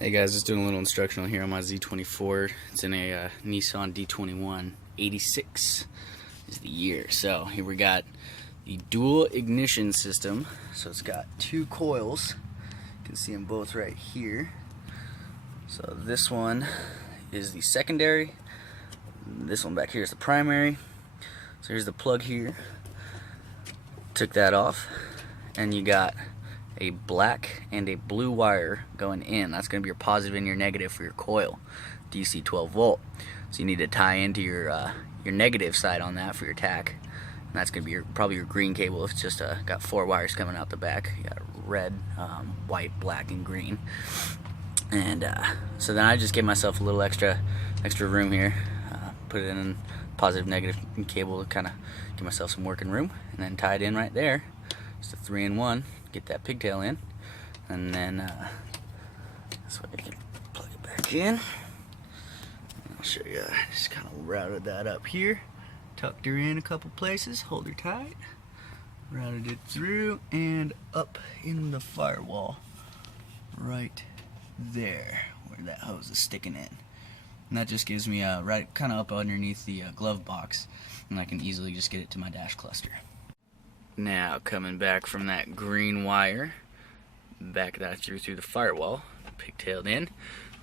Hey guys, just doing a little instructional here on my Z24. It's in a Nissan D21. 86 is the year. So here we got the dual ignition system. So it's got two coils. You can see them both right here. So this one is the secondary. This one back here is the primary. So here's the plug here. Took that off, and you got a black and a blue wire going in. That's going to be your positive and your negative for your coil, DC 12 volt. So you need to tie into your negative side on that for your tach, and that's going to be probably your green cable. It's just got four wires coming out the back. You got red, white, black, and green. And so then I just gave myself a little extra room here. Put it in positive, negative cable to kind of give myself some working room, and then tie it in right there. Just a 3-in-1. Get that pigtail in, and then this way I can plug it back in. I'll show you. I just kind of routed that up here, tucked her in a couple places, hold her tight, routed it through and up in the firewall right there where that hose is sticking in. And that just gives me right kind of up underneath the glove box, and I can easily just get it to my dash cluster. Now coming back from that green wire, back that through the firewall, pigtailed in,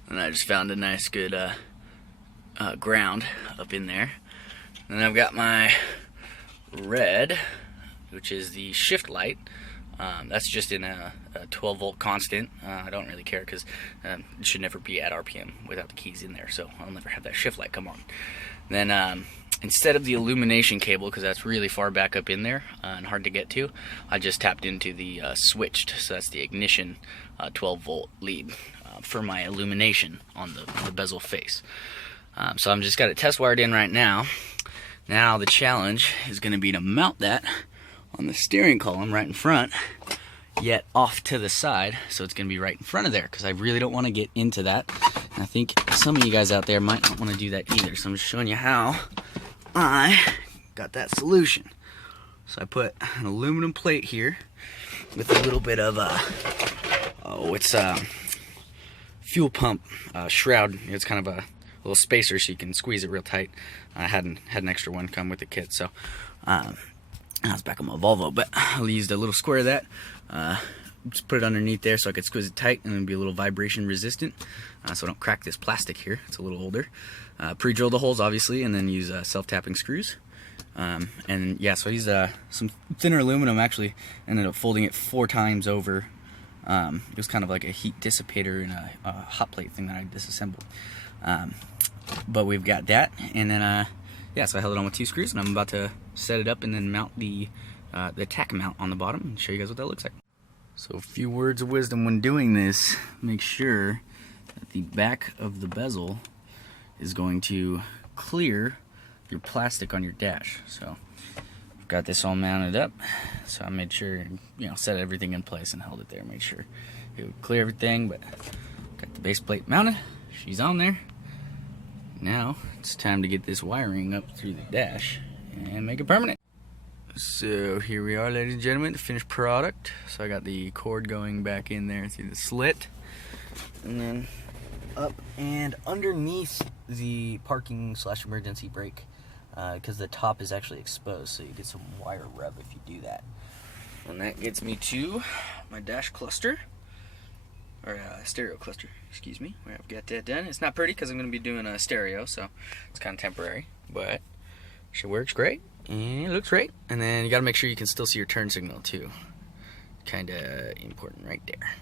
and I just found a nice good ground up in there. And then I've got my red, which is the shift light. That's just in a 12 volt constant. I don't really care because it should never be at RPM without the keys in there, so I'll never have that shift light come on. Then instead of the illumination cable, because that's really far back up in there and hard to get to, I just tapped into the switched, so that's the ignition 12 volt lead for my illumination on the bezel face. So I'm just got it test wired in right now. Now the challenge is going to be to mount that on the steering column right in front, yet off to the side, so it's going to be right in front of there, because I really don't want to get into that. And I think some of you guys out there might not want to do that either, so I'm just showing you how I got that solution. So I put an aluminum plate here with a little bit of fuel pump shroud. It's kind of a little spacer so you can squeeze it real tight. I had an extra one come with the kit, so I was back on my Volvo, but I used a little square of that. Just put it underneath there so I could squeeze it tight and then be a little vibration resistant, so I don't crack this plastic here. It's a little older. Pre-drill the holes obviously, and then use self-tapping screws. And yeah, so I used some thinner aluminum. Actually ended up folding it 4 times over. It was kind of like a heat dissipator in a hot plate thing that I disassembled. But we've got that, and then yeah, so I held it on with 2 screws, and I'm about to set it up and then mount the tach mount on the bottom and show you guys what that looks like. So a few words of wisdom when doing this: make sure that the back of the bezel is going to clear your plastic on your dash. So I've got this all mounted up, so I made sure, set everything in place and held it there, made sure it would clear everything. But got the base plate mounted, she's on there. Now it's time to get this wiring up through the dash and make it permanent. So here we are, ladies and gentlemen, the finished product. So I got the cord going back in there through the slit, and then up and underneath the parking / emergency brake, because the top is actually exposed, so you get some wire rub if you do that. And that gets me to my dash cluster, or stereo cluster, excuse me, where I've got that done. It's not pretty because I'm going to be doing a stereo, so it's kind of temporary, but she works great and it looks great. And then you got to make sure you can still see your turn signal too. Kind of important right there.